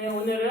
네, 오늘은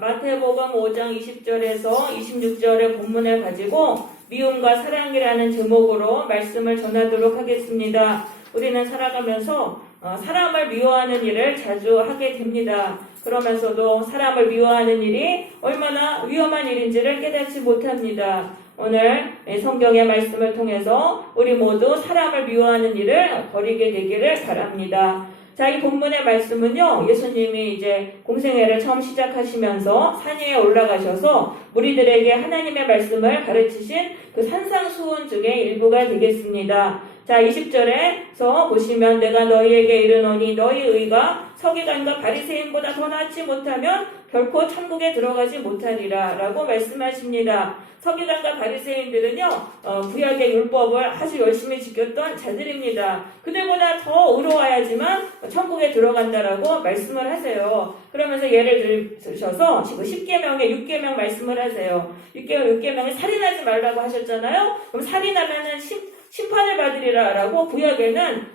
마태복음 5장 20절에서 26절의 본문을 가지고 미움과 사랑이라는 제목으로 말씀을 전하도록 하겠습니다. 우리는 살아가면서 사람을 미워하는 일을 자주 하게 됩니다. 그러면서도 사람을 미워하는 일이 얼마나 위험한 일인지를 깨닫지 못합니다. 오늘 성경의 말씀을 통해서 우리 모두 사람을 미워하는 일을 버리게 되기를 바랍니다. 자, 이 본문의 말씀은요, 예수님이 이제 공생애를 처음 시작하시면서 산 위에 올라가셔서 무리들에게 하나님의 말씀을 가르치신 그 산상수훈 중에 일부가 되겠습니다. 자, 20절에서 보시면 내가 너희에게 이르노니 너희 의가 서기관과 바리새인보다 더 낫지 못하면 결코 천국에 들어가지 못하리라 라고 말씀하십니다. 서기관과 바리새인들은요, 구약의 율법을 아주 열심히 지켰던 자들입니다. 그들보다 더 의로워야지만 천국에 들어간다라고 말씀을 하세요. 그러면서 예를 들으셔서 지금 10계명에 6계명 말씀을 하세요. 6계명에 살인하지 말라고 하셨잖아요. 그럼 살인하면은 심판을 받으리라 라고 구약에는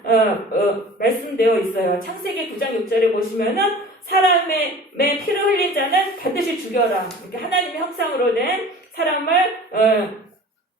말씀되어 있어요. 창세기 9장 6절에 보시면은 사람의 피를 흘린 자는 반드시 죽여라. 이렇게 하나님의 형상으로 된 사람을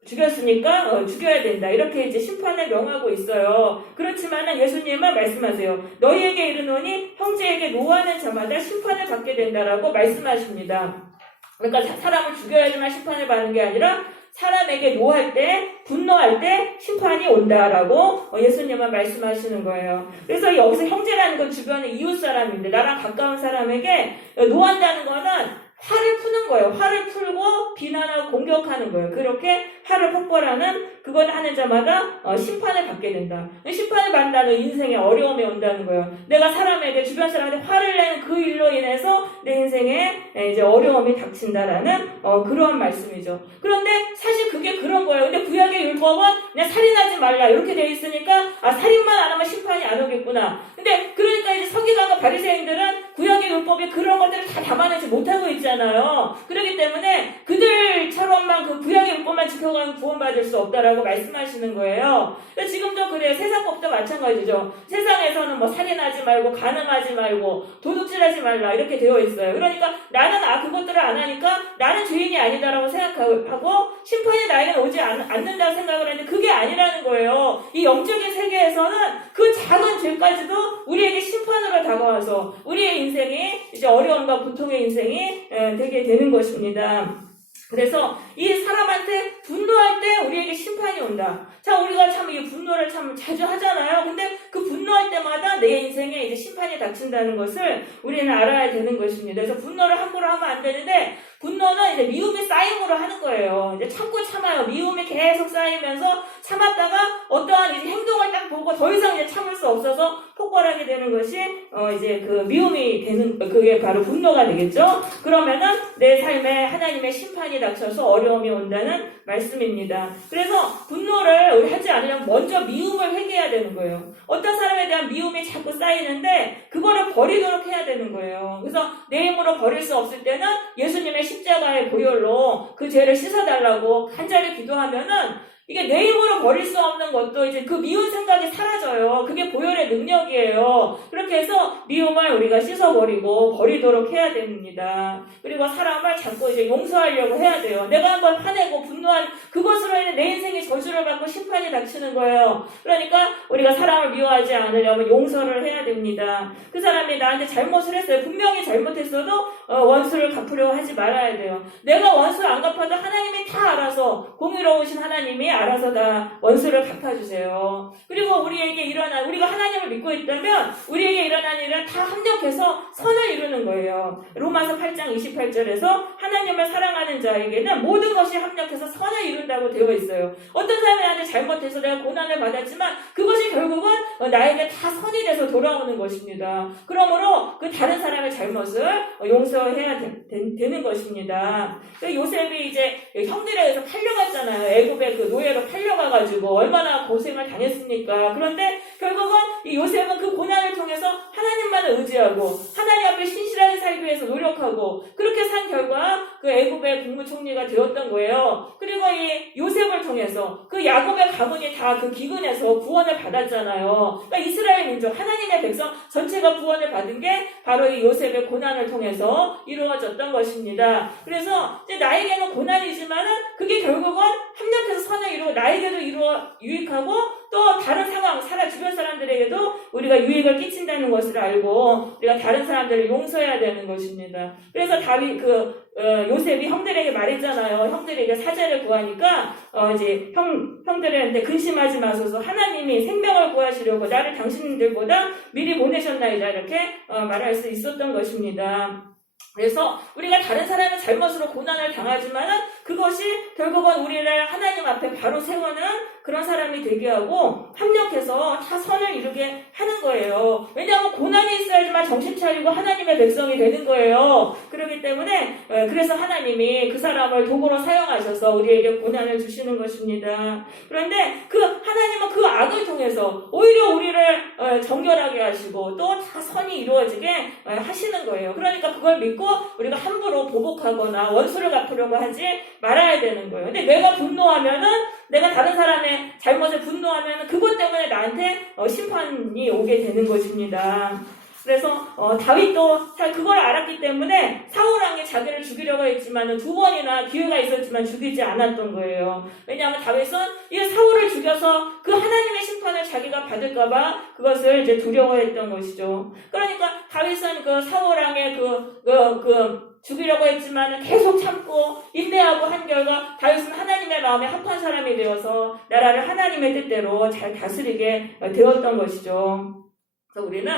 죽였으니까 죽여야 된다. 이렇게 이제 심판을 명하고 있어요. 그렇지만은 예수님은 말씀하세요. 너희에게 이르노니 형제에게 노하는 자마다 심판을 받게 된다라고 말씀하십니다. 그러니까 사람을 죽여야지만 심판을 받는 게 아니라 사람에게 노할 때, 분노할 때 심판이 온다라고 예수님은 말씀하시는 거예요. 그래서 여기서 형제라는 건 주변의 이웃 사람인데 나랑 가까운 사람에게 노한다는 거는 화를 푸는 거예요. 화를 풀고 비난하고 공격하는 거예요. 그렇게 화를 폭발하는 그걸 하는 자마다 심판을 받게 된다. 심판을 받는다는 인생에 어려움이 온다는 거예요. 내가 사람에게 주변 사람한테 화를 내는 그 일로 인해서 내 인생에 이제 어려움이 닥친다라는 그러한 말씀이죠. 그런데 사실 그게 그런 거예요. 근데 구약의 율법은 그냥 살인하지 말라 이렇게 돼 있으니까 살인만 안 하면 심판이 안 오겠구나. 근데 그러니까 이제 서기관과 바리새인들은 구약의 율법에 그런 것들을 다 담아내지 못하고 있잖아요. 그렇기 때문에 그들처럼만 그 구약의 율법만 지켜가면 구원받을 수 없다라고 말씀하시는 거예요. 지금도 그래요. 세상법도 마찬가지죠. 세상에서는 뭐 살인하지 말고 간음하지 말고 도둑질하지 말라 이렇게 되어 있어요. 그러니까 나는 그것들을 안 하니까 나는 죄인이 아니다라고 생각하고 심판이 나에게 오지 않는다고 생각을 하는데 그게 아니라는 거예요. 이 영적인 세계에서는 그 작은 죄까지도 우리에게 심판으로 다가와서 우리의 인생이 이제 어려움과 고통의 인생이 되게 되는 것입니다. 그래서 이 사람한테 분노할 때 우리에게 심판이 온다. 자, 우리가 참 이 분노를 참 자주 하잖아요. 근데 그 분노할 때마다 내 인생에 이제 심판이 닥친다는 것을 우리는 알아야 되는 것입니다. 그래서 분노를 함부로 하면 안 되는데 분노는 이제 미움이 쌓임으로 하는 거예요. 이제 참고 참아요. 미움이 계속 쌓이면서 참았다가 어떠한 이제 행동을 딱 보고 더 이상 이제 참을 수 없어서 폭발하게 되는 것이 이제 그 미움이 되는 그게 바로 분노가 되겠죠. 그러면은 내 삶에 하나님의 심판이 닥쳐서 어려움이 온다는 말씀입니다. 그래서 분노를 우리 하지 않으려면 먼저 미움을 회개해야 되는 거예요. 어떤 사람에 대한 미움이 자꾸 쌓이는데 그거를 버리도록 해야 되는 거예요. 그래서 내 힘으로 버릴 수 없을 때는 예수님의 십자가의 보혈로 그 죄를 씻어달라고 간절히 기도하면은 이게 내 힘으로 버릴 수 없는 것도 이제 그 미운 생각이 사라져요. 그게 보혈의 능력이에요. 그렇게 해서 미움을 우리가 씻어버리고 버리도록 해야 됩니다. 그리고 사람을 자꾸 이제 용서하려고 해야 돼요. 내가 한번 화내고 분노한 그것으로 인해 내 인생이 저주를 받고 심판이 닥치는 거예요. 그러니까 우리가 사람을 미워하지 않으려면 용서를 해야 됩니다. 그 사람이 나한테 잘못을 했어요. 분명히 잘못했어도 원수를 갚으려고 하지 말아야 돼요. 내가 원수를 안 갚아도 하나님이 다 알아서 공의로우신 하나님이 알아서 다 원수를 갚아주세요. 그리고 우리가 하나님을 믿고 있다면 우리에게 일어난 일은 다 합력해서 선을 이루는 거예요. 로마서 8장 28절에서 하나님을 사랑하는 자에게는 모든 것이 합력해서 선을 이룬다고 되어 있어요. 어떤 사람이 나한테 잘못해서 내가 고난을 받았지만 그것이 결국은 나에게 다 선이 돼서 돌아오는 것입니다. 그러므로 그 다른 사람의 잘못을 용서해야 되는 것입니다. 요셉이 이제 형들에 의해서 팔려갔잖아요. 애굽의 그 노예로 팔려가가지고 얼마나 고생을 당했습니까? 그런데 결국은 이 요셉은 그 고난을 통해서 하나님만을 의지하고 하나님 앞에 신실하게 살기 위해서 노력하고 그렇게 그렇게 산 결과 그 애굽의 국무총리가 되었던 거예요. 그리고 이 요셉을 통해서 그 야곱의 가문이 다 그 기근에서 구원을 받았잖아요. 그러니까 이스라엘 민족, 하나님의 백성 전체가 구원을 받은 게 바로 이 요셉의 고난을 통해서 이루어졌던 것입니다. 그래서 이제 나에게는 고난이지만은 그게 결국은 협력해서 선을 이루고 나에게도 유익하고 또 다른 상황, 주변 사람들에게도 우리가 유익을 끼친다는 것을 알고 우리가 다른 사람들을 용서해야 되는 것입니다. 그래서 요셉이 형들에게 말했잖아요. 형들에게 사죄를 구하니까 이제 형들한테 근심하지 마소서, 하나님이 생명을 구하시려고 나를 당신들보다 미리 보내셨나이다, 이렇게 말할 수 있었던 것입니다. 그래서 우리가 다른 사람의 잘못으로 고난을 당하지만은 그것이 결국은 우리를 하나님 앞에 바로 세우는 그런 사람이 되게 하고 협력해서 다 선을 이루게 하는 거예요. 왜냐하면 고난이 있어야지만 정신 차리고 하나님의 백성이 되는 거예요. 그렇기 때문에 그래서 하나님이 그 사람을 도구로 사용하셔서 우리에게 고난을 주시는 것입니다. 그런데 하나님은 그 악을 통해서 오히려 우리를 정결하게 하시고 또 다 선이 이루어지게 하시는 거예요. 그러니까 그걸 믿고 우리가 함부로 보복하거나 원수를 갚으려고 하지 말아야 되는 거예요. 근데 내가 다른 사람의 잘못에 분노하면 그것 때문에 나한테 심판이 오게 되는 것입니다. 그래서 다윗도 그걸 알았기 때문에 사울왕이 자기를 죽이려고 했지만 2번이나 기회가 있었지만 죽이지 않았던 거예요. 왜냐하면 다윗은 이 사울을 죽여서 그 하나님의 심판을 자기가 받을까봐 그것을 이제 두려워했던 것이죠. 그러니까 다윗은 그 사울왕의 죽이려고 했지만 계속 참고 인내하고 한 결과 다윗은 하나님의 마음에 합한 사람이 되어서 나라를 하나님의 뜻대로 잘 다스리게 되었던 것이죠. 그래서 우리는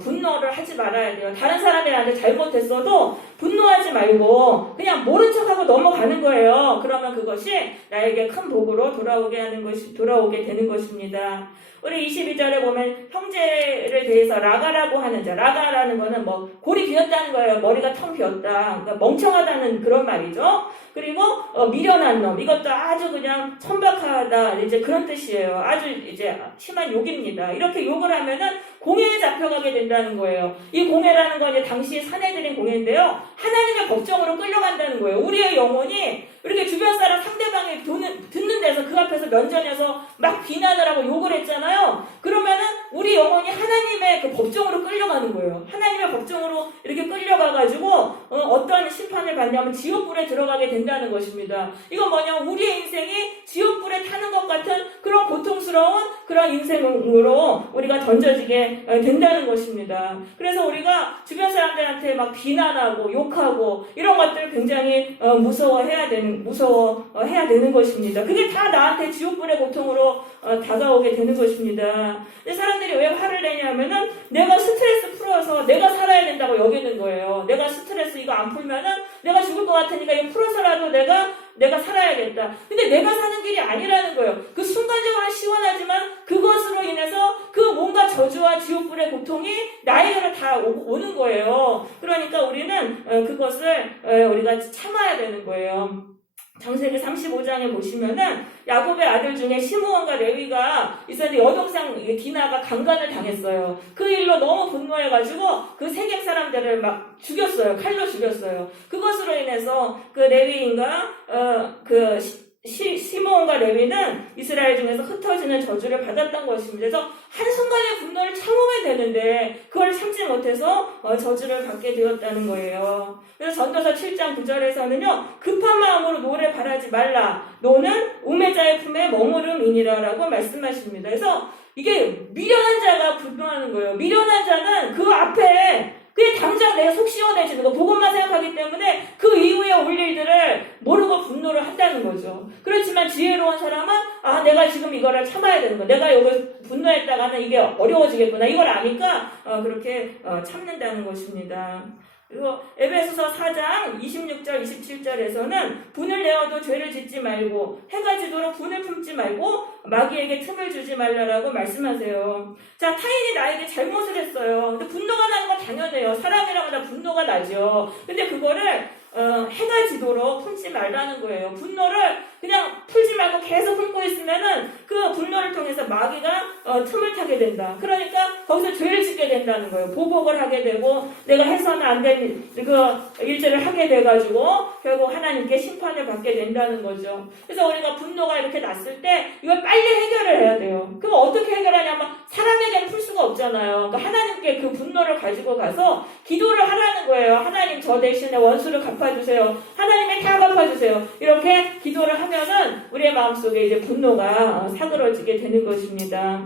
분노를 하지 말아야 돼요. 다른 사람이 나한테 잘못했어도 분노하지 말고 그냥 모른 척하고 넘어가는 거예요. 그러면 그것이 나에게 큰 복으로 돌아오게 되는 것입니다. 우리 22절에 보면 형제를 대해서 라가라고 하는 자, 라가라는 거는 골이 비었다는 거예요. 머리가 텅 비었다. 그러니까 멍청하다는 그런 말이죠. 그리고 미련한 놈, 이것도 아주 그냥 천박하다, 이제 그런 뜻이에요. 아주 이제 심한 욕입니다. 이렇게 욕을 하면은 공회에 잡혀가게 된다는 거예요. 이 공회라는 건 이제 당시 사내들인 공회인데요. 하나님의 법정으로 끌려간다는 거예요. 우리의 영혼이 이렇게 주변 사람 상대방이 듣는 데서 그 앞에서 면전에서 막 비난을 하고 욕을 했잖아요. 그러면은 우리 영혼이 하나님의 그 법정으로 끌려가는 거예요. 하나님의 법정으로 이렇게 끌려가가지고 어떤 심판을 받냐면 지옥불에 들어가게 된다는 것입니다. 이건 뭐냐면 우리의 인생이 지옥불에 타는 것 같은 그런 고통스러운 그런 인생으로 우리가 던져지게 된다는 것입니다. 그래서 우리가 주변 사람들한테 막 비난하고 욕하고 이런 것들을 굉장히 무서워해야 되는 것입니다. 그게 다 나한테 지옥불의 고통으로 다가오게 되는 것입니다. 근데 사람들이 왜 화를 내냐면은 내가 스트레스 풀어서 내가 살아야 된다고 여기는 거예요. 내가 스트레스 이거 안 풀면은 내가 죽을 것 같으니까 이거 풀어서라도 내가 살아야겠다. 근데 내가 사는 길이 아니라는 거예요. 그 순간적으로 시원하지만 그것으로 인해서 그 뭔가 저주와 지옥불의 고통이 나에게로 다 오는 거예요. 그러니까 우리는 그것을 우리가 참아야 되는 거예요. 창세기 35장에 보시면은 야곱의 아들 중에 시므온과 레위가 있었는데 여동생 디나가 강간을 당했어요. 그 일로 너무 분노해가지고 그 세겜 사람들을 막 죽였어요. 칼로 죽였어요. 그것으로 인해서 그 레위인가 시므온과 레위는 이스라엘 중에서 흩어지는 저주를 받았던 것입니다. 그래서 한순간의 분노를 참으면 되는데 그걸 참지 못해서 저주를 받게 되었다는 거예요. 그래서 전도서 7장 9절에서는요. 급한 마음으로 노를 바라지 말라. 너는 우매자의 품에 머무름이니라 라고 말씀하십니다. 그래서 이게 미련한 자가 분노하는 거예요. 미련한 자는 그 앞에 그게 당장 내가 속 시원해지는 거 그것만 생각하기 때문에 그 이후에 올 일들을 모르고 분노를 한다는 거죠. 그렇지만 지혜로운 사람은 내가 지금 이거를 참아야 되는 거, 내가 여기 분노했다가는 이게 어려워지겠구나, 이걸 아니까 그렇게 참는다는 것입니다. 그리고 에베소서 4장 26절 27절에서는 분을 내어도 죄를 짓지 말고 해가 지도록 분을 품지 말고 마귀에게 틈을 주지 말라라고 말씀하세요. 자, 타인이 나에게 잘못을 했어요. 근데 분노가 나는 건 당연해요. 사람이라고 다 분노가 나죠. 근데 그거를 해가 지도록 품지 말라는 거예요. 분노를 그냥 풀지 말고 계속 훑고 있으면은 그 분노를 통해서 마귀가 틈을 타게 된다. 그러니까 거기서 죄를 짓게 된다는 거예요. 보복을 하게 되고 내가 해서는 안 된 그 일들을 하게 돼가지고 결국 하나님께 심판을 받게 된다는 거죠. 그래서 우리가 분노가 이렇게 났을 때 이걸 빨리 해결을 해야 돼요. 그럼 어떻게 해결하냐면 사람에게는 풀 수가 없잖아요. 그러니까 하나님께 그 분노를 가지고 가서 기도를 하라는 거예요. 하나님 저 대신에 원수를 갚아주세요. 하나님이 다 갚아주세요. 이렇게 기도를 하면은 우리의 마음속에 이제 분노가 사그러지게 되는 것입니다.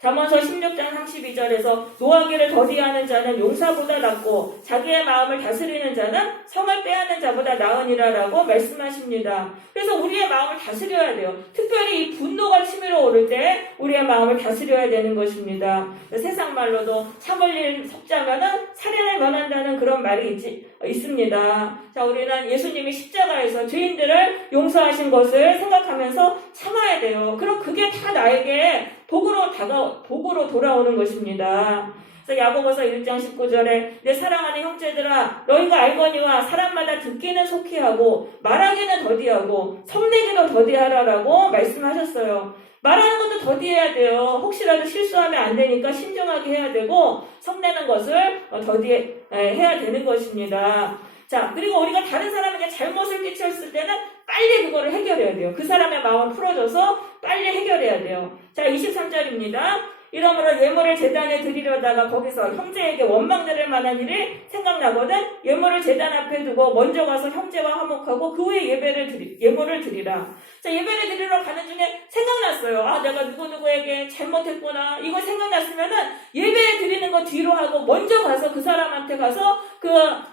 잠언서 16장 32절에서 노하기를 더디하는 자는 용사보다 낫고 자기의 마음을 다스리는 자는 성을 빼앗는 자보다 나으니라라고 말씀하십니다. 그래서 우리의 마음을 다스려야 돼요. 특별히 이 분노가 치밀어 오를 때 우리의 마음을 다스려야 되는 것입니다. 세상 말로도 참을 일 섭자면은 살인을 면한다는 그런 말이 있습니다. 자, 우리는 예수님이 십자가에서 죄인들을 용서하신 것을 생각하면서 참아야 돼요. 그럼 그게 다 나에게 복으로 돌아오는 것입니다. 그래서 야고보서 1장 19절에 내 사랑하는 형제들아 너희가 알거니와 사람마다 듣기는 속히 하고 말하기는 더디하고 성내기도 더디하라라고 말씀하셨어요. 말하는 것도 더디해야 돼요. 혹시라도 실수하면 안 되니까 신중하게 해야 되고 성내는 것을 더디해야 되는 것입니다. 자, 그리고 우리가 다른 사람에게 잘못을 끼쳤을 때는 빨리 그거를 해결해야 돼요. 그 사람의 마음을 풀어줘서 빨리 해결해야 돼요. 자, 23절입니다. 이러므로 예물을 제단에 드리려다가 거기서 형제에게 원망들을 만한 일이 생각나거든 예물을 제단 앞에 두고 먼저 가서 형제와 화목하고 그 후에 예물을 드리라. 자, 예배를 드리러 가는 중에 생각났어요. 아, 내가 누구누구에게 잘못했구나. 이거 생각났으면은 예배 드리는 거 뒤로 하고 먼저 가서 그 사람한테 가서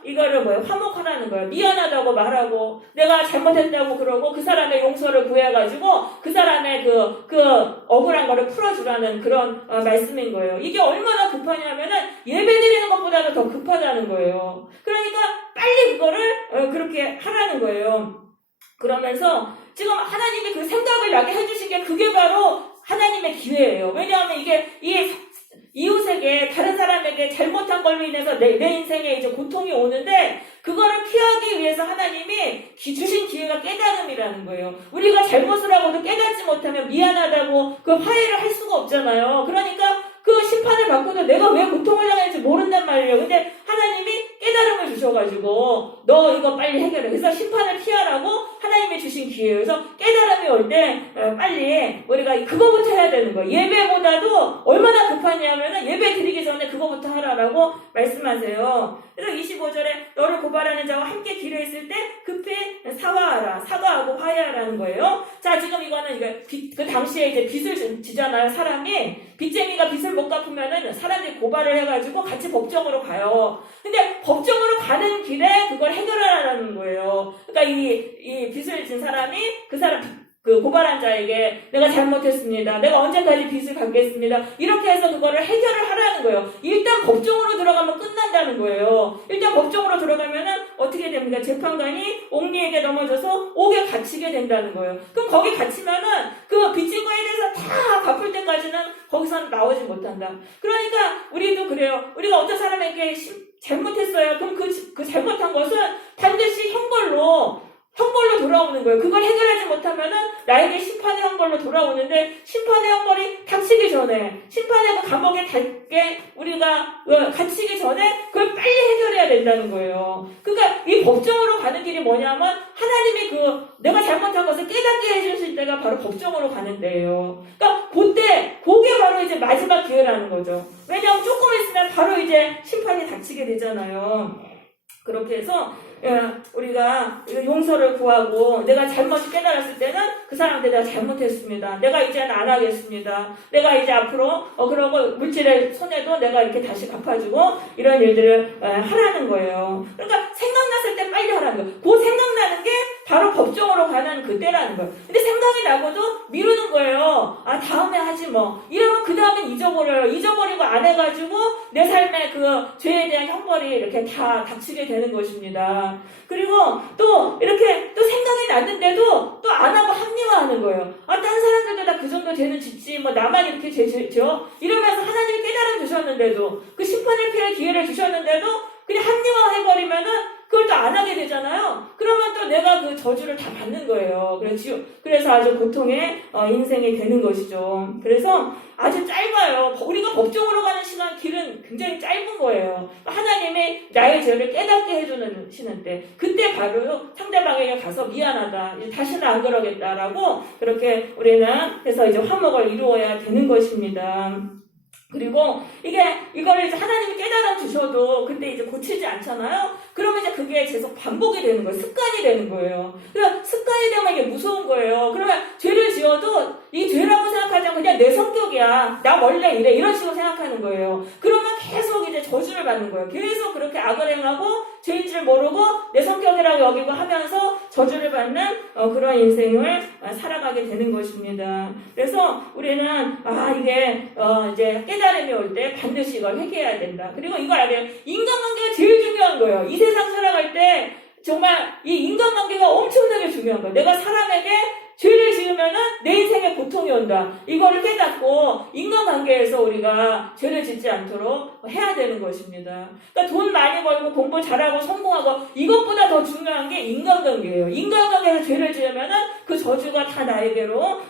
이거를 화목하라는 거예요. 미안하다고 말하고 내가 잘못했다고 그러고 그 사람의 용서를 구해가지고 그 사람의 그 억울한 거를 풀어주라는 그런 말씀인 거예요. 이게 얼마나 급하냐면은 예배 드리는 것보다도 더 급하다는 거예요. 그러니까 빨리 그거를 그렇게 하라는 거예요. 그러면서 지금 하나님이 그 생각을 나게 해주신 게 그게 바로 하나님의 기회예요. 왜냐하면 이게 이웃에게 다른 사람에게 잘못한 걸로 인해서 내 인생에 이제 고통이 오는데 그거를 피하기 위해서 하나님이 주신 기회가 깨달음이라는 거예요. 우리가 잘못을 하고도 깨닫지 못하면 미안하다고 그 화해를 할 수가 없잖아요. 그러니까 그 심판을 받고도 내가 왜 고통을 당했는지 모른단 말이에요. 근데 하나님이 깨달음을 주셔가지고 너 이거 빨리 해결해. 그래서 심판을 피하라고 하나님이 주신 기회예요. 그래서 깨달음이 올 때 빨리 우리가 그거부터 해야 되는 거예요. 예배보다도 얼마나 급하냐면은 예배 드리기 전에 그거부터 하라라고 말씀하세요. 그래서 25절에 너를 고발하는 자와 함께 길에 있을 때 급히 사과하고 화해하라는 거예요. 자, 지금 이거는 그 당시에 이제 빚을 지잖아요. 사람이 빚쟁이가 빚을 못 갚으면은 사람들이 고발을 해가지고 같이 법정으로 가요. 근데 법정으로 가는 길에 그걸 해결하라는 거예요. 그러니까 이 빚을 진 사람이 그 고발한 자에게 내가 잘못했습니다. 내가 언제까지 빚을 갚겠습니다. 이렇게 해서 그거를 해결을 하라는 거예요. 일단 법정으로 들어가면 끝난다는 거예요. 일단 법정으로 들어가면은 어떻게 됩니까? 재판관이 옥리에게 넘어져서 옥에 갇히게 된다는 거예요. 그럼 거기 갇히면은 그 빚진 거에 대해서 다 갚을 때까지는 거기서는 나오지 못한다. 그러니까 우리도 그래요. 우리가 어떤 사람에게 잘못했어요. 그럼 그 잘못한 것은 반드시 형벌로 돌아오는 거예요. 그걸 해결하지 못하면은 나에게 심판의 형벌로 돌아오는데 심판의 형벌이 닥치기 전에 심판의 그 감옥에 닿게 우리가 갇히기 전에 그걸 빨리 해결해야 된다는 거예요. 그러니까 이 법정으로 가는 길이 뭐냐면 하나님이 내가 잘못한 것을 깨닫게 해주실 때가 바로 법정으로 가는 데예요. 그러니까 그게 바로 이제 마지막 기회라는 거죠. 왜냐하면 조금 있으면 바로 이제 심판이 닥치게 되잖아요. 그렇게 해서 우리가 용서를 구하고 내가 잘못을 깨달았을 때는 그 사람한테 내가 잘못했습니다. 내가 이제는 안 하겠습니다. 내가 이제 앞으로 그러고 물질의 손해도 내가 이렇게 다시 갚아주고 이런 일들을 하라는 거예요. 그러니까 생각났을 때 빨리 하라는 거예요. 그 생각나는 게 바로 법정으로 가는 그때라는 거예요. 근데 생각이 나고도 미루는 거예요. 아, 다음에 하지 뭐. 이러면 그 다음엔 잊어버려요. 잊어버리고 안 해가지고 내 삶의 그 죄에 대한 형벌이 이렇게 다 닥치게 되는 것입니다. 그리고 또 이렇게 또 생각이 났는데도 또 안 하고 합리화하는 거예요. 아, 다른 사람들도 다 그 정도 죄는 짓지 뭐 나만 이렇게 죄죠? 이러면서 하나님이 깨달음 주셨는데도 그 심판을 피할 기회를 주셨는데도 그냥 합리화해버리면은 그걸 또 안 하게 되잖아요. 그러면 또 내가 그 저주를 다 받는 거예요. 그래서 아주 고통의 인생이 되는 것이죠. 그래서 아주 짧아요. 우리가 법정으로 가는 시간 길은 굉장히 짧은 거예요. 하나님이 나의 죄를 깨닫게 해주시는 때, 그때 바로 상대방에게 가서 미안하다, 이제 다시는 안 그러겠다라고 그렇게 우리는 해서 이제 화목을 이루어야 되는 것입니다. 그리고 이거를 이제 하나님이 깨달아 주셔도 근데 이제 고치지 않잖아요? 그러면 이제 그게 계속 반복이 되는 거예요. 습관이 되는 거예요. 그러니까 습관이 되면 이게 무서운 거예요. 그러면 죄를 지어도 이 죄라고 생각하지 않고 그냥 내 성격이야. 나 원래 이래. 이런 식으로 생각하는 거예요. 그러면 계속 이제 저주를 받는 거예요. 계속 그렇게 악을 행하고 죄인 줄 모르고 내 성격이라고 여기고 하면서 저주를 받는 그런 인생을 살아가게 되는 것입니다. 그래서 우리는 이게 이제 깨달음이 올 때 반드시 이걸 회개해야 된다. 그리고 이걸 알아야 돼요. 인간관계가 제일 중요한 거예요. 이 세상 살아갈 때 정말 이 인간관계가 엄청나게 중요한 거예요. 내가 사람에게 죄를 지으면은 내 인생에 고통이 온다. 이거를 깨닫고 인간관계에서 우리가 죄를 짓지 않도록 해야 되는 것입니다. 그러니까 돈 많이 벌고 공부 잘하고 성공하고 이것보다 더 중요한 게 인간관계예요. 인간관계에서 죄를 지으면은 그 저주가 다 나에게로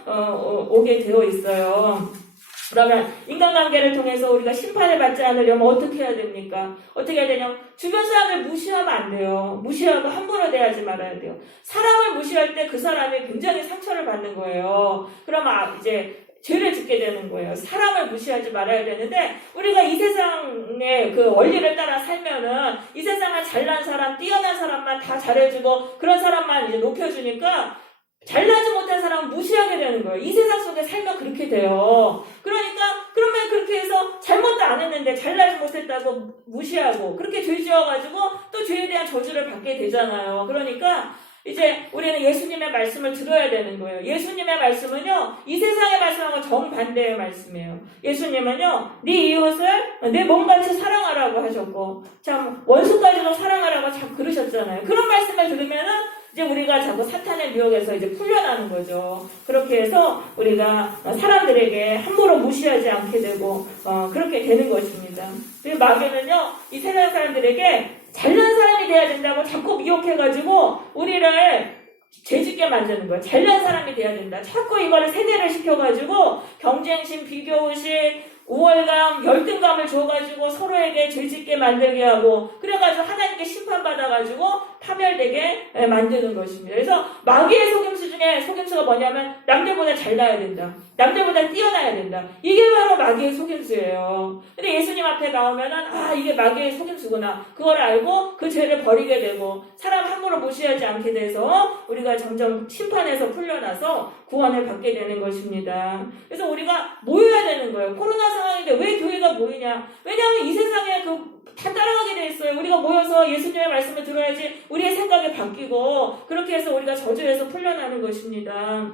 오게 되어 있어요. 그러면 인간관계를 통해서 우리가 심판을 받지 않으려면 어떻게 해야 됩니까? 어떻게 해야 되냐면 주변 사람을 무시하면 안 돼요. 무시하고 함부로 대하지 말아야 돼요. 사람을 무시할 때 그 사람이 굉장히 상처를 받는 거예요. 그러면 이제 죄를 짓게 되는 거예요. 사람을 무시하지 말아야 되는데 우리가 이 세상의 그 원리를 따라 살면은 이 세상에 잘난 사람, 뛰어난 사람만 다 잘해주고 그런 사람만 이제 높여주니까 잘나지 못한 사람은 무시하게 되는 거예요. 이 세상 속에 살면 그렇게 돼요. 그러니까 그러면 그렇게 해서 잘못도 안 했는데 잘나지 못했다고 무시하고 그렇게 죄 지어가지고 또 죄에 대한 저주를 받게 되잖아요. 그러니까 이제 우리는 예수님의 말씀을 들어야 되는 거예요. 예수님의 말씀은요, 이 세상의 말씀하고 정반대의 말씀이에요. 예수님은요, 네 이웃을 내 몸같이 사랑하라고 하셨고, 참 원수까지도 사랑하라고 참 그러셨잖아요. 그런 말씀을 들으면은 이제 우리가 자꾸 사탄의 유혹에서 이제 풀려나는 거죠. 그렇게 해서 우리가 사람들에게 함부로 무시하지 않게 되고 그렇게 되는 것입니다. 그리고 마귀는요, 이 세상 사람들에게 잘난 사람이 돼야 된다고 자꾸 미혹해가지고 우리를 죄짓게 만드는 거예요. 잘난 사람이 돼야 된다. 자꾸 이거를 세뇌를 시켜가지고 경쟁심, 비교의식, 우월감, 열등감을 줘가지고 서로에게 죄짓게 만들게 하고 그래가지고 하나님께 심판받아가지고 파멸되게 만드는 것입니다. 그래서 마귀의 속임수 중에 속임수가 뭐냐면 남들보다 잘나야 된다. 남들보다 뛰어나야 된다. 이게 바로 마귀의 속임수예요. 근데 예수님 앞에 나오면은 이게 마귀의 속임수구나. 그걸 알고 그 죄를 버리게 되고 사람 함부로 무시하지 않게 돼서 우리가 점점 심판에서 풀려나서 구원을 받게 되는 것입니다. 그래서 우리가 모여야 되는 거예요. 코로나 상황인데 왜 교회가 모이냐? 왜냐하면 이 세상에 다 따라가게 돼 있어요. 우리가 모여서 예수님의 말씀을 들어야지 우리의 생각이 바뀌고 그렇게 해서 우리가 저주에서 풀려나는 것입니다.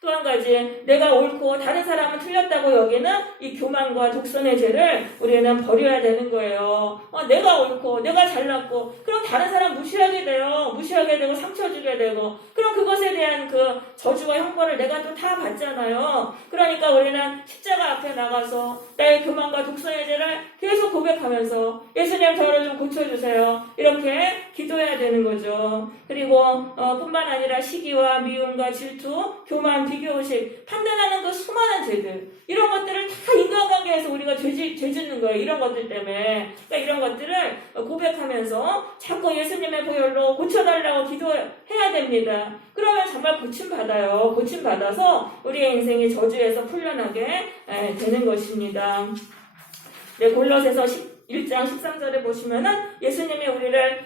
또 한 가지, 내가 옳고 다른 사람은 틀렸다고 여기는 이 교만과 독선의 죄를 우리는 버려야 되는 거예요. 내가 옳고 내가 잘났고 그럼 다른 사람 무시하게 돼요. 무시하게 되고 상처 주게 되고 그럼 그것에 대한 그 저주와 형벌을 내가 또 다 받잖아요. 그러니까 우리는 십자가 앞에 나가서 나의 교만과 독선의 죄를 계속 고백하면서 예수님 저를 좀 고쳐주세요. 이렇게 기도해야 되는 거죠. 그리고 뿐만 아니라 시기와 미움과 질투, 교만, 비교의식, 판단하는 그 수많은 죄들 이런 것들을 다 인간관계에서 우리가 죄 짓는 거예요. 이런 것들 때문에. 그러니까 이런 것들을 고백하면서 자꾸 예수님의 보혈로 고쳐달라고 기도해야 됩니다. 그러면 정말 고침받아요. 고침받아서 우리의 인생이 저주에서 풀려나게 되는 것입니다. 네, 골로새서 1장 13절에 보시면은 예수님이 우리를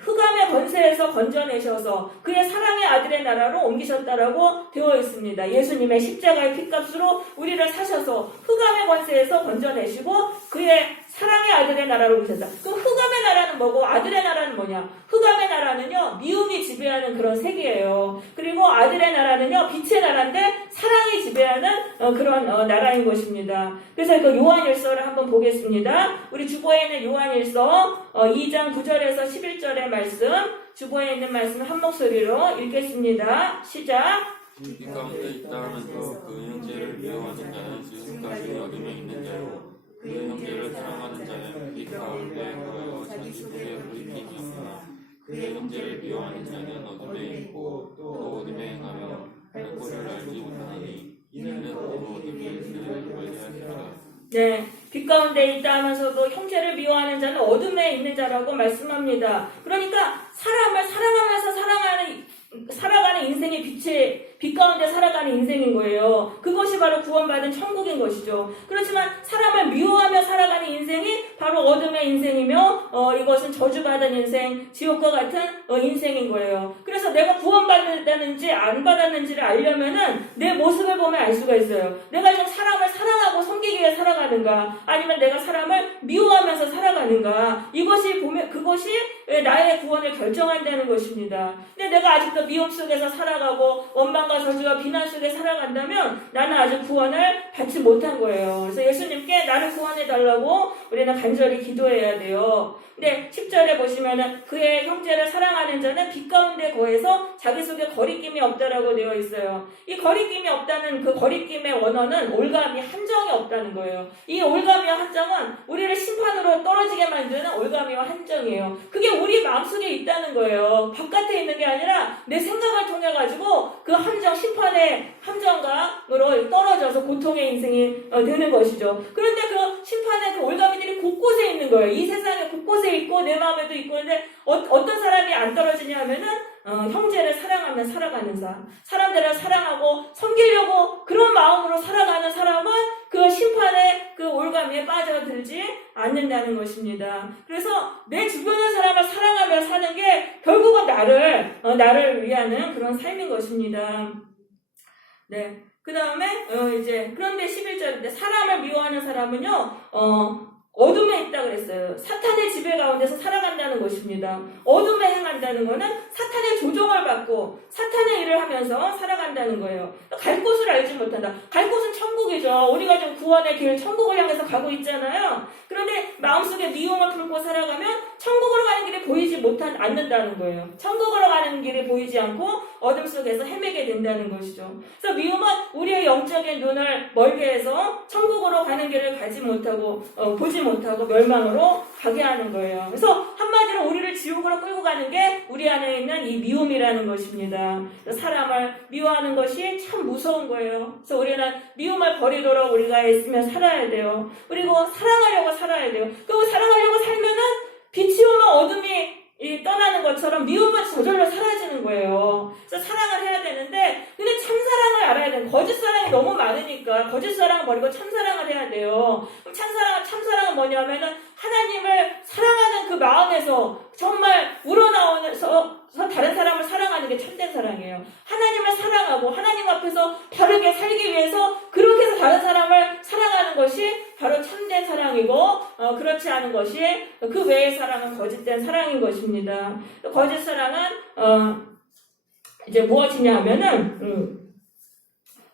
흑암의 권세에서 건져내셔서 그의 사랑의 아들의 나라로 옮기셨다라고 되어 있습니다. 예수님의 십자가의 핏값으로 우리를 사셔서 흑암의 권세에서 건져내시고 그의 사랑의 아들의 나라로 오셨다. 그 흑암의 나라는 뭐고 아들의 나라는 뭐냐? 흑암의 나라는요, 미움이 지배하는 그런 세계예요. 그리고 아들의 나라는요, 빛의 나라인데 사랑이 지배하는 그런 나라인 것입니다. 그래서 그 요한일서를 한번 보겠습니다. 우리 주보에 있는 요한일서 2장 9절에서 11절의 말씀, 주보에 있는 말씀 한 목소리로 읽겠습니다. 시작. 이 가운데 있다 하면서 그 형제를 미워하는 자는 지금까지 어둠에 있는 자요 그 형제를 사랑하는 자는 빛 가운데 거하여 자기 속에 불이 피니 그의 형제를 미워하는 자는 어둠에 있고 또 어둠에 행하며 할 꼴을 알지 못하니 이는 또 어둠이 그를 멀리하니라. 네, 빛 가운데 있다 하면서도 형제를 미워하는 자는 어둠에 있는 자라고 말씀합니다. 그러니까 사람을 사랑하면서 살아가는 인생의 빛 가운데 살아가는 인생인 거예요. 그것이 바로 구원받은 천국인 것이죠. 그렇지만 사람을 미워하며 살아가는 인생이 바로 어둠의 인생이며 이것은 저주받은 인생, 지옥과 같은 인생인 거예요. 그래서 내가 구원받았는지 안 받았는지를 알려면은 내 모습을 보면 알 수가 있어요. 내가 좀 사람을 사랑하고 섬기기 위해 살아가는가, 아니면 내가 사람을 미워하면서 살아가는가, 그것이 나의 구원을 결정한다는 것입니다. 근데 내가 아직도 미움 속에서 살아가고 원망과 저주와 비난 속에 살아간다면 나는 아직 구원을 받지 못한 거예요. 그래서 예수님께 나를 구원해달라고 우리는 간절히 기도해야 돼요. 근데 10절에 보시면은 그의 형제를 사랑하는 자는 빛 가운데 거해서 자기 속에 거리낌이 없다라고 되어 있어요. 이 거리낌이 없다는 그 거리낌의 원어는 올감이 한정이 없다는 거예요. 이 올감이와 한정은 우리를 심판으로 떨어지게 만드는 올감이와 한정이에요. 그게 우리 마음속에 있다는 거예요. 바깥에 있는 게 아니라 내 생각을 통해 가지고 그 함정, 심판의 함정감으로 떨어져서 고통의 인생이 되는 것이죠. 그런데 그 심판의 그 올가미들이 곳곳에 있는 거예요. 이 세상에 곳곳에 있고 내 마음에도 있고. 근데 어떤 사람이 안 떨어지냐 하면은 형제를 사랑하며 살아가는 사람들을 사랑하고 섬기려고 그런 마음으로 살아가는 사람은 그 심판의 그 올가미에 빠져들지 않는다는 것입니다. 그래서 내 주변의 사람을 사랑하며 사는 게 결국은 나를 위하는 그런 삶인 것입니다. 네. 그 다음에 그런데 11절인데 사람을 미워하는 사람은요 어둠에 있다 그랬어요. 사탄의 지배 가운데서 살아간다는 것입니다. 어둠에 행한다는 것은 사탄의 조종을 받고 사탄의 일을 하면서 살아간다는 거예요. 갈 곳을 알지 못한다. 갈 곳은 천국이죠. 우리가 지금 구원의 길, 천국을 향해서 가고 있잖아요. 그런데 마음속에 미움을 품고 살아가면 천국으로 가는 길이 보이지 않는다는 거예요. 천국으로 가는 길이 보이지 않고 어둠 속에서 헤매게 된다는 것이죠. 그래서 미움은 우리의 영적인 눈을 멀게 해서 천국으로 가는 길을 가지 못하고 보지 못하고 멸망으로 가게 하는 거예요. 그래서 한마디로 우리를 지옥으로 끌고 가는 게 우리 안에 있는 이 미움이라는 것입니다. 사람을 미워하는 것이 참 무서운 거예요. 그래서 우리는 미움을 버리도록 우리가 있으면 살아야 돼요. 그리고 사랑하려고 살아야 돼요. 그리고 사랑하려고 살면은 빛이 오면 어둠이 떠나는 것처럼 미움은 저절로 사라지는 거예요. 그래서 사랑을 해야 되는데, 근데 참사랑을 알아야 돼요. 거짓사랑이 너무 많으니까 거짓사랑 버리고 참사랑을 해야 돼요. 그럼 참사랑은 뭐냐면은 하나님을 사랑하는 그 마음에서 정말 우러나오면서 다른 사람을 사랑하는 게 참된 사랑이에요. 하나님을 사랑하고 하나님 앞에서 바르게 살기 위해서 그렇게 해서 다른 사람을 사랑하는 것이 바로 참된 사랑이고, 그렇지 않은 것이 그 외의 사랑은 거짓된 사랑인 것입니다. 거짓 사랑은 이제 무엇이냐 하면은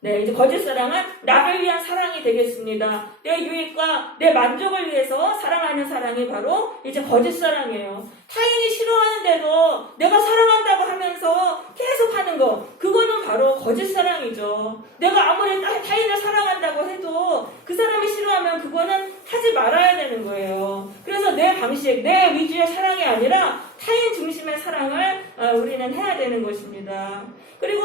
이제 거짓 사랑은 나를 위한 사랑이 되겠습니다. 내 유익과 내 만족을 위해서 사랑하는 사랑이 바로 이제 거짓 사랑이에요. 타인이 싫어하는데도 내가 사랑한다고 하면서 계속 하는 거, 그거는 바로 거짓 사랑이죠. 내가 아무리 타인을 사랑한다고 해도 그 사람이 싫어하면 그거는 하지 말아야 되는 거예요. 그래서 내 방식, 내 위주의 사랑이 아니라 타인 중심의 사랑을 우리는 해야 되는 것입니다. 그리고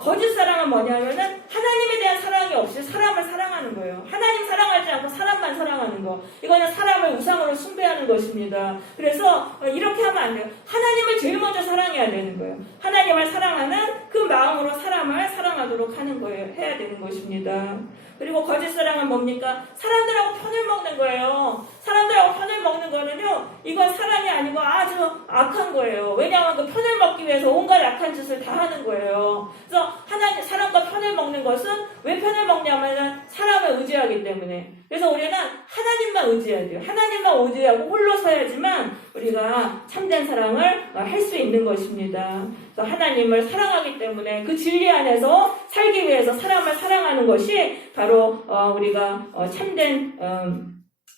거짓 사랑은 뭐냐면은 하나님에 대한 사랑이 없이 사람을 사랑하는 거예요. 하나님 사랑하지 않고 사람만 사랑하는 거. 이거는 사람을 우상으로 숭배하는 것입니다. 그래서 이렇게 하면 안 돼요. 하나님을 제일 먼저 사랑해야 되는 거예요. 하나님을 사랑하는 그 마음으로 사람을 사랑하도록 하는 거예요. 해야 되는 것입니다. 그리고 거짓 사랑은 뭡니까? 사람들하고 편을 먹는 거예요. 사람들하고 편을 먹는 거는요, 이건 사랑이 아니고 아주 악한 거예요. 왜냐하면 그 편을 먹기 위해서 온갖 악한 짓을 다 하는 거예요. 그래서 사람과 편을 먹는 것은 왜 편을 먹냐면은 사람을 의지하기 때문에. 그래서 우리는 하나님만 의지해야 돼요. 하나님만 의지하고 홀로 서야지만 우리가 참된 사랑을 할 수 있는 것입니다. 그래서 하나님을 사랑하기 때문에 그 진리 안에서 살기 위해서 사람을 사랑하는 것이 바로 우리가 참된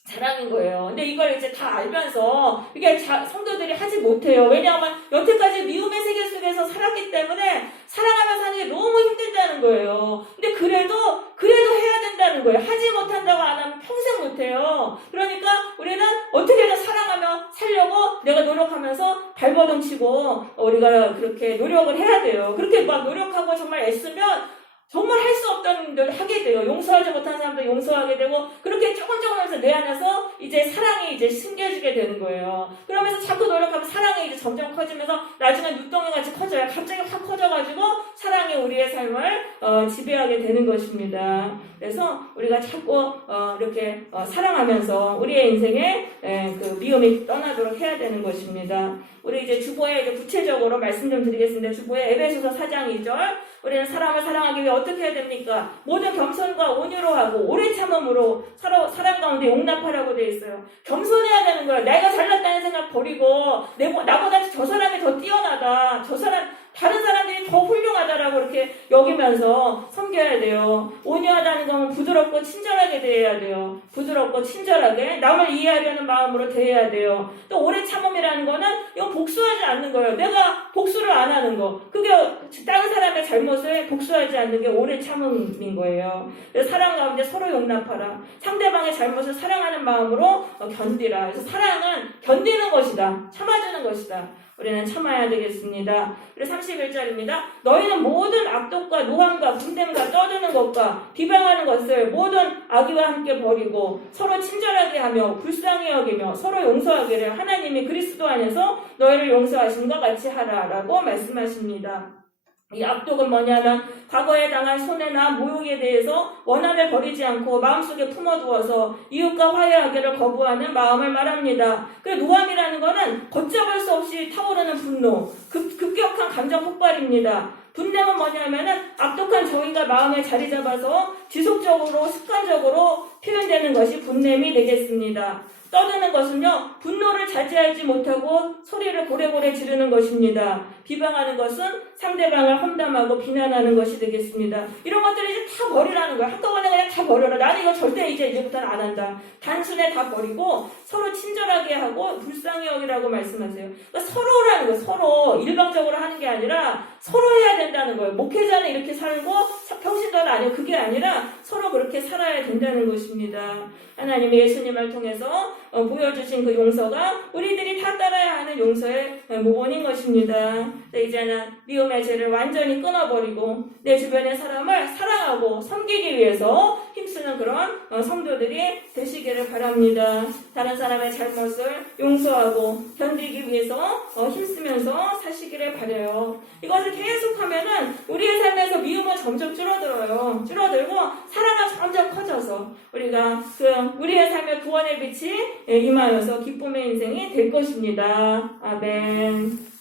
사랑인 거예요. 근데 이걸 이제 다 알면서 이게 성도들이 하지 못해요. 왜냐하면 여태까지 미움의 세계 속에서 살았기 때문에 사랑하며 사는 게 너무 힘들다는 거예요. 근데 그래도 해야 된다 된다는 거예요. 하지 못한다고 안 하면 평생 못해요. 그러니까 우리는 어떻게든 사랑하며 살려고 내가 노력하면서 발버둥 치고 우리가 그렇게 노력을 해야 돼요. 그렇게 막 노력하고 정말 애쓰면 정말 할 수 없던 일을 하게 돼요. 용서하지 못하는 사람도 용서하게 되고, 그렇게 조금 하면서 내 안에서 이제 사랑이 이제 숨겨지게 되는 거예요. 그러면서 자꾸 노력하면 사랑이 이제 점점 커지면서 나중에 눈덩이 같이 커져요. 갑자기 확 커져가지고 사랑이 우리의 삶을 지배하게 되는 것입니다. 그래서 우리가 자꾸 이렇게 사랑하면서 우리의 인생에 그 미움이 떠나도록 해야 되는 것입니다. 우리 이제 주보에 이제 구체적으로 말씀 좀 드리겠습니다. 주보에 에베소서 4장 2절. 우리는 사람을 사랑하기 위해 어떻게 해야 됩니까? 모든 겸손과 온유로 하고 오래 참음으로 사랑 가운데 용납하라고 되어 있어요. 겸손해야 되는 거예요. 내가 잘났다는 생각 버리고 나보다 저 사람이 더 뛰어나다. 다른 사람들이 더 훌륭하다라고 이렇게 여기면서 섬겨야 돼요. 온유하다는 건 부드럽고 친절하게 대해야 돼요. 부드럽고 친절하게 남을 이해하려는 마음으로 대해야 돼요. 또 오래 참음이라는 거는 이거 복수하지 않는 거예요. 내가 복수를 안 하는 거. 그게 다른 사람의 잘못을 복수하지 않는 게 오래 참음인 거예요. 그래서 사랑 가운데 서로 용납하라. 상대방의 잘못을 사랑하는 마음으로 견디라. 그래서 사랑은 견디는 것이다. 참아주는 것이다. 우리는 참아야 되겠습니다. 그래서 31절입니다. 너희는 모든 악독과 노함과 분냄과 떠드는 것과 비방하는 것을 모든 악의와 함께 버리고 서로 친절하게 하며 불쌍히 여기며 서로 용서하기를 하나님이 그리스도 안에서 너희를 용서하신 것 같이 하라라고 말씀하십니다. 이 악독은 뭐냐면 과거에 당한 손해나 모욕에 대해서 원한을 버리지 않고 마음속에 품어두어서 이웃과 화해하기를 거부하는 마음을 말합니다. 그 노함이라는 것은 걷잡을 수 없이 타오르는 분노, 급격한 감정 폭발입니다. 분냄은 뭐냐면은 악독한 정의가 마음에 자리 잡아서 지속적으로 습관적으로 표현되는 것이 분냄이 되겠습니다. 떠드는 것은요, 분노를 자제하지 못하고 소리를 고래고래 지르는 것입니다. 비방하는 것은 상대방을 험담하고 비난하는 것이 되겠습니다. 이런 것들을 이제 다 버리라는 거야. 한꺼번에 그냥 다 버려라. 나는 이거 절대 이제부터는 안 한다. 단순에 다 버리고 서로 친절하게 하고 불쌍히 여기라고 말씀하세요. 그러니까 서로라는 거예요. 서로 일방적으로 하는 게 아니라 서로 해야 된다는 거예요. 목회자는 이렇게 살고 평신도는 아니고 그게 아니라 서로 그렇게 살아야 된다는 것입니다. 하나님이 예수님을 통해서 보여주신 그 용서가 우리들이 다 따라야 하는 용서의 모본인 것입니다. 이제는 미움의 죄를 완전히 끊어버리고 내 주변의 사람을 사랑하고 섬기기 위해서 힘쓰는 그런 성도들이 되시기를 바랍니다. 다른 사람의 잘못을 용서하고 견디기 위해서 힘쓰면서 사시기를 바라요. 이것을 계속하면은 우리의 삶에서 미움은 점점 줄어들어요. 줄어들고 사랑은 점점 커져서 우리가 우리의 삶의 구원의 빛이 임하여서 기쁨의 인생이 될 것입니다. 아멘.